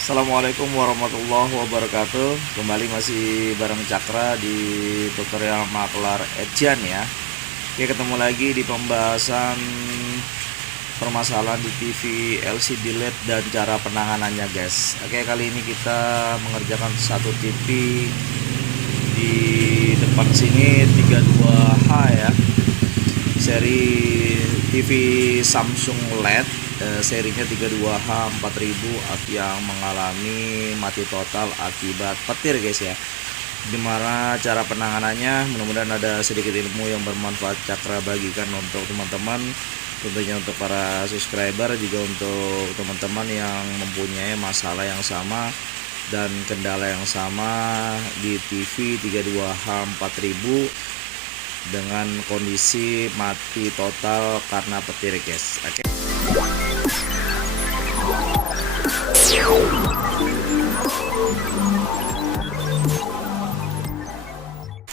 Assalamualaikum warahmatullahi wabarakatuh. Kembali masih bareng Cakra di tutorial maklar Edjan ya. Oke, ketemu lagi di pembahasan permasalahan di TV LCD LED dan cara penanganannya guys. Oke, kali ini kita mengerjakan satu TV di depan sini 32H ya, seri TV Samsung LED, serinya 32H 4000 yang mengalami mati total akibat petir guys ya. Gimana cara penanganannya? Mudah-mudahan ada sedikit ilmu yang bermanfaat Cakra bagikan untuk teman-teman, tentunya untuk para subscriber, juga untuk teman-teman yang mempunyai masalah yang sama dan kendala yang sama di TV 32H 4000 dengan kondisi mati total karena petir guys. Oke.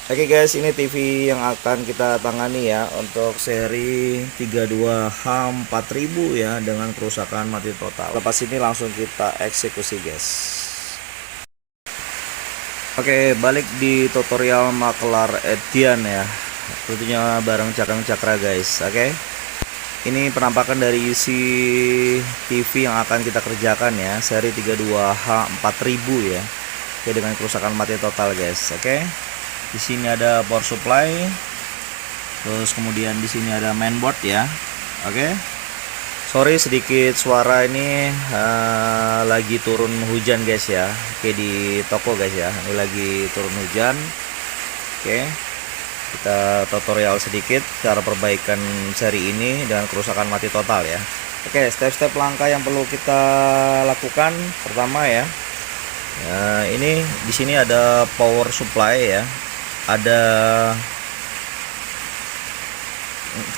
Oke guys, ini TV yang akan kita tangani ya untuk seri 32H 4000 ya, dengan kerusakan mati total. Lepas ini langsung kita eksekusi guys. Oke, balik di tutorial maklar Edjan ya, tentunya bareng Cakra guys. Oke, ini penampakan dari isi TV yang akan kita kerjakan ya, seri 32H 4000 ya. Oke, dengan kerusakan mati total guys. Oke, di sini ada power supply, terus kemudian di sini ada mainboard ya. Oke, sorry sedikit suara ini, lagi turun hujan guys ya. Oke, di toko guys ya, ini lagi turun hujan. Oke, kita tutorial sedikit cara perbaikan seri ini dengan kerusakan mati total ya. Oke, step-step langkah yang perlu kita lakukan. Pertama ya, ini di sini ada power supply ya, ada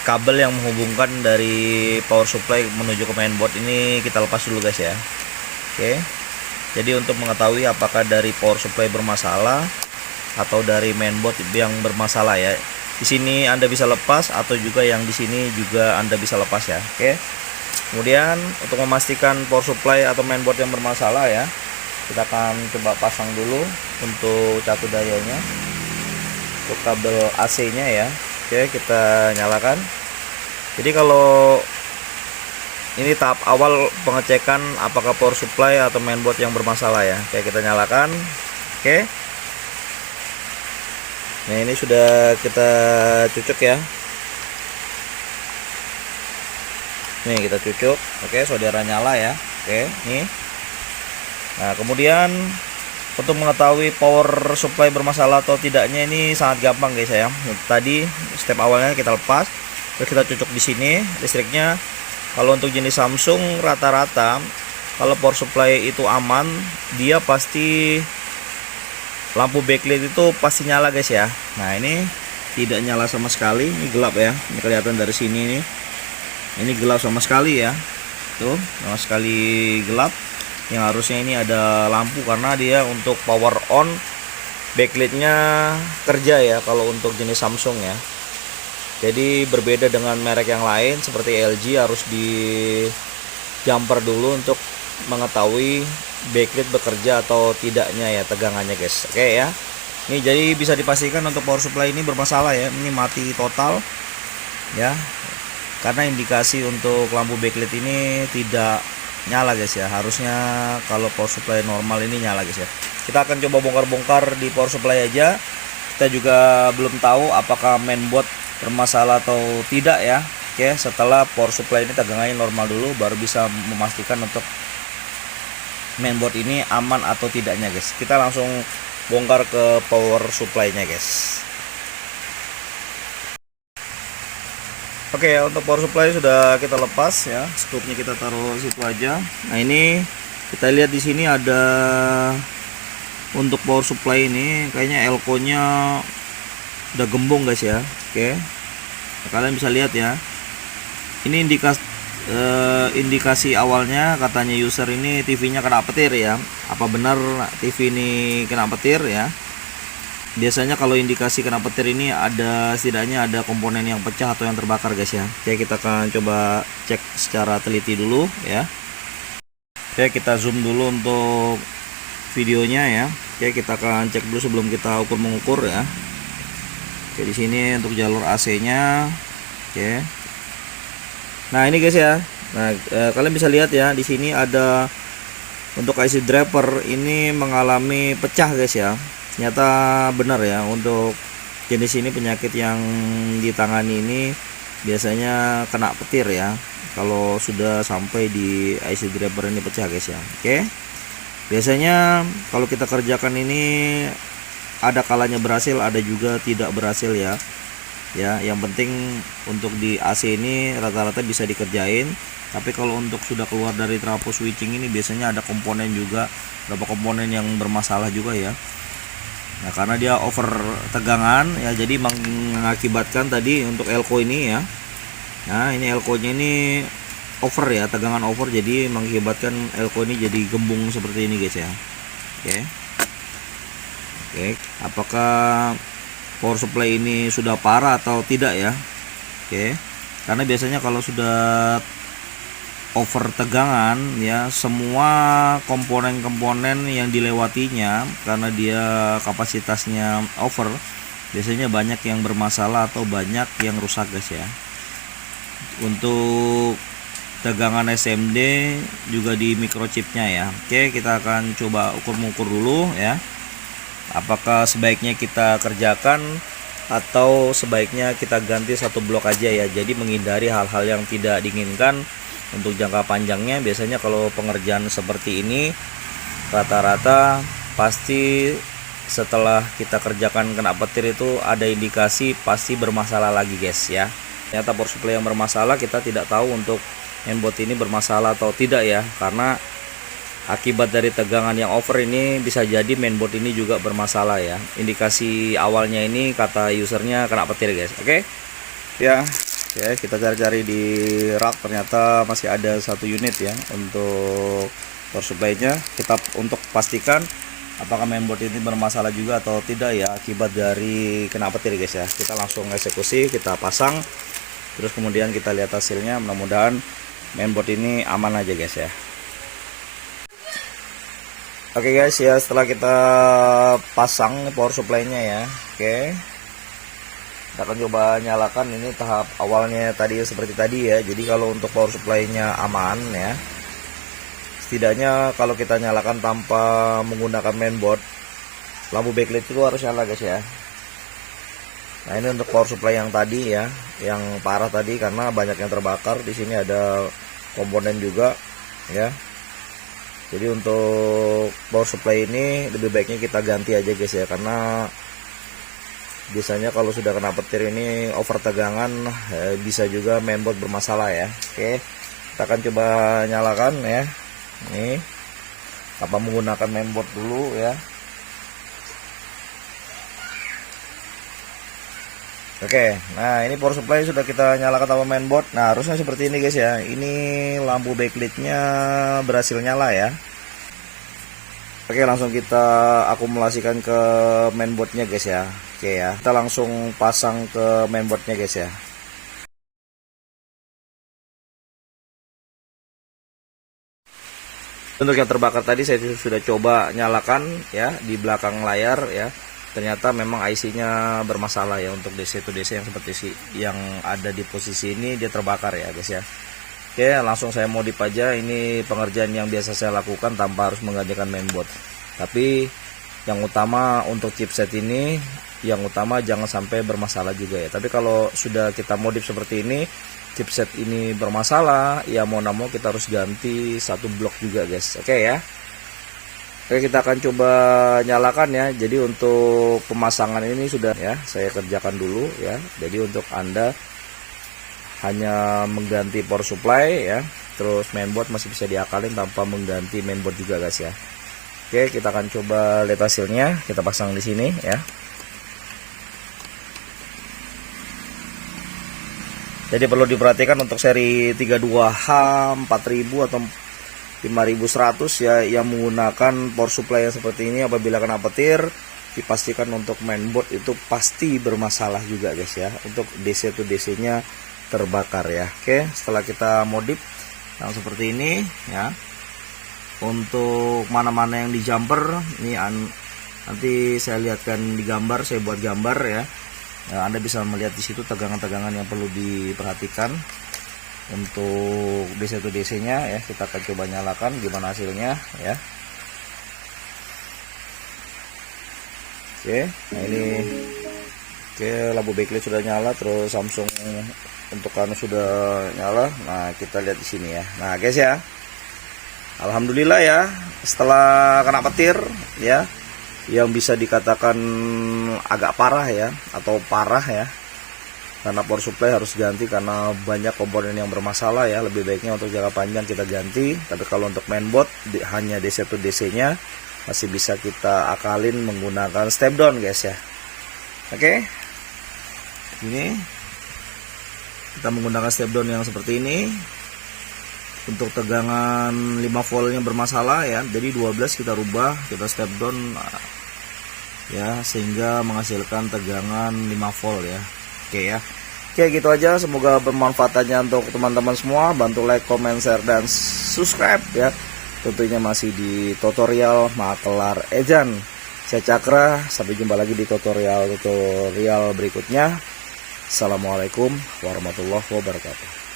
kabel yang menghubungkan dari power supply menuju ke mainboard. Ini kita lepas dulu guys ya. Oke, jadi untuk mengetahui apakah dari power supply bermasalah atau dari mainboard yang bermasalah ya, di sini Anda bisa lepas, atau juga yang di sini juga Anda bisa lepas ya. Oke, kemudian untuk memastikan power supply atau mainboard yang bermasalah ya, kita akan coba pasang dulu untuk catu dayanya, untuk kabel AC nya ya. Oke, kita nyalakan. Jadi kalau ini tahap awal pengecekan apakah power supply atau mainboard yang bermasalah ya. Oke, kita nyalakan. Oke, nah ini sudah kita cucuk ya. Nih kita cucuk. Oke, saudara nyala ya. Oke, nih. Nah, kemudian untuk mengetahui power supply bermasalah atau tidaknya ini sangat gampang guys ya. Tadi step awalnya kita lepas, terus kita cucuk di sini listriknya. Kalau untuk jenis Samsung rata-rata kalau power supply itu aman, dia pasti lampu backlight itu pasti nyala guys ya. Nah, ini tidak nyala sama sekali, ini gelap ya. Ini kelihatan dari sini nih. Ini gelap sama sekali ya. Tuh, sama sekali gelap. Yang harusnya ini ada lampu karena dia untuk power on backlightnya kerja ya kalau untuk jenis Samsung ya. Jadi berbeda dengan merek yang lain seperti LG, harus di jumper dulu untuk mengetahui backlight bekerja atau tidaknya ya, tegangannya guys. Oke ya, ini jadi bisa dipastikan untuk power supply ini bermasalah ya, ini mati total ya, karena indikasi untuk lampu backlight ini tidak nyala guys ya. Harusnya kalau power supply normal ini nyala guys ya. Kita akan coba bongkar-bongkar di power supply aja. Kita juga belum tahu apakah mainboard bermasalah atau tidak ya. Oke, setelah power supply ini tegangannya normal dulu, baru bisa memastikan untuk mainboard ini aman atau tidaknya guys. Kita langsung bongkar ke power supply nya guys. Oke ya, untuk power supply sudah kita lepas ya, scoopnya kita taruh situ aja. Nah, ini kita lihat di sini ada untuk power supply ini kayaknya elko nya udah gembung guys ya. Oke, nah, kalian bisa lihat ya, ini indikasi awalnya katanya user ini TV nya kena petir ya. Apa benar TV ini kena petir ya? Biasanya kalau indikasi kena petir ini ada setidaknya ada komponen yang pecah atau yang terbakar guys ya. Oke, kita akan coba cek secara teliti dulu ya. Oke, kita zoom dulu untuk videonya ya. Oke, kita akan cek dulu sebelum kita ukur mengukur ya. Oke, di sini untuk jalur AC-nya. Oke. Nah, ini guys ya. Nah, kalian bisa lihat ya, di sini ada untuk IC driver ini mengalami pecah guys ya. Ternyata benar ya, untuk jenis ini penyakit yang ditangani ini biasanya kena petir ya. Kalau sudah sampai di IC driver ini pecah guys ya. Oke. Biasanya kalau kita kerjakan ini ada kalanya berhasil, ada juga tidak berhasil ya. Ya, yang penting untuk di AC ini rata-rata bisa dikerjain. Tapi kalau untuk sudah keluar dari trafo switching ini biasanya ada komponen juga, beberapa komponen yang bermasalah juga ya. Nah, karena dia over tegangan ya, jadi mengakibatkan tadi untuk elko ini ya. Nah, ini elko-nya ini over ya, tegangan over, jadi mengakibatkan elko ini jadi gembung seperti ini guys ya. Oke. Oke, apakah power supply ini sudah parah atau tidak ya? Oke. Karena biasanya kalau sudah over tegangan ya, semua komponen-komponen yang dilewatinya karena dia kapasitasnya over, biasanya banyak yang bermasalah atau banyak yang rusak guys ya. Untuk tegangan SMD juga di microchipnya ya. Oke, kita akan coba ukur-ukur dulu ya. Apakah sebaiknya kita kerjakan atau sebaiknya kita ganti satu blok aja ya. Jadi menghindari hal-hal yang tidak diinginkan. Untuk jangka panjangnya biasanya kalau pengerjaan seperti ini rata-rata pasti setelah kita kerjakan kena petir itu ada indikasi pasti bermasalah lagi guys ya. Ternyata power supply yang bermasalah, kita tidak tahu untuk mainboard ini bermasalah atau tidak ya, karena akibat dari tegangan yang over ini bisa jadi mainboard ini juga bermasalah ya. Indikasi awalnya ini kata usernya kena petir guys. Oke ya. Oke, kita cari-cari di rak, ternyata masih ada satu unit ya untuk power supply-nya. Kita untuk pastikan apakah mainboard ini bermasalah juga atau tidak ya akibat dari kena petir guys ya. Kita langsung eksekusi, kita pasang, terus kemudian kita lihat hasilnya. Mudah-mudahan mainboard ini aman aja guys ya. Oke guys ya, setelah kita pasang power supply-nya ya. Oke, kita akan coba nyalakan. Ini tahap awalnya tadi seperti tadi ya. Jadi kalau untuk power supply-nya aman ya, setidaknya kalau kita nyalakan tanpa menggunakan mainboard, lampu backlight itu harus nyala guys ya. Nah, ini untuk power supply yang tadi ya, yang parah tadi karena banyak yang terbakar. Di sini ada komponen juga ya. Jadi untuk power supply ini lebih baiknya kita ganti aja guys ya, karena biasanya kalau sudah kena petir ini over tegangan bisa juga mainboard bermasalah ya. Oke, kita akan coba nyalakan ya. Ini tanpa menggunakan mainboard dulu ya. Oke, nah ini power supply sudah kita nyalakan tanpa mainboard. Nah, harusnya seperti ini guys ya. Ini lampu backlightnya berhasil nyala ya. Oke, langsung kita akumulasikan ke mainboardnya guys ya. Oke ya, kita langsung pasang ke mainboardnya guys ya. Untuk yang terbakar tadi saya sudah coba nyalakan ya di belakang layar ya. Ternyata memang IC-nya bermasalah ya, untuk DC to DC yang seperti yang ada di posisi ini dia terbakar ya guys ya. Oke, langsung saya modif aja. Ini pengerjaan yang biasa saya lakukan tanpa harus menggantikan mainboard. Tapi yang utama untuk chipset ini, yang utama jangan sampai bermasalah juga ya. Tapi kalau sudah kita modif seperti ini, chipset ini bermasalah ya, mau nggak mau kita harus ganti satu blok juga guys. Oke ya. Oke, kita akan coba nyalakan ya. Jadi untuk pemasangan ini sudah ya saya kerjakan dulu ya. Jadi untuk Anda hanya mengganti power supply ya, terus mainboard masih bisa diakalin tanpa mengganti mainboard juga guys ya. Oke, kita akan coba lihat hasilnya. Kita pasang di sini ya. Jadi perlu diperhatikan untuk seri 32H 4000 atau 5100 ya, yang menggunakan power supply yang seperti ini, apabila kena petir dipastikan untuk mainboard itu pasti bermasalah juga guys ya, untuk DC to DC nya terbakar ya. Oke, setelah kita modif yang seperti ini ya, Untuk mana-mana yang di jumper ini nanti saya lihatkan di gambar, saya buat gambar ya. Anda bisa melihat di situ tegangan-tegangan yang perlu diperhatikan. Untuk DC to DC nya ya, kita akan coba nyalakan gimana hasilnya ya. Oke, nah ini lampu backlight sudah nyala, terus Samsung untuk anu sudah nyala. Nah, kita lihat di sini ya. Nah, guys ya. Alhamdulillah ya, setelah kena petir ya, yang bisa dikatakan agak parah ya, atau parah ya. Karena power supply harus ganti karena banyak komponen yang bermasalah ya. Lebih baiknya untuk jangka panjang kita ganti. Tapi kalau untuk mainboard hanya DC to DC nya masih bisa kita akalin menggunakan step down guys ya. Oke. Ini kita menggunakan step down yang seperti ini. Untuk tegangan 5 voltnya bermasalah ya. Jadi 12 kita rubah, kita step down ya, sehingga menghasilkan tegangan 5 volt ya. Oke ya. Oke, gitu aja, semoga bermanfaatannya untuk teman-teman semua. Bantu like, comment, share, dan subscribe ya. Tentunya masih di tutorial Makelar Ejan. Saya Cakra, sampai jumpa lagi di tutorial berikutnya. Assalamualaikum warahmatullahi wabarakatuh.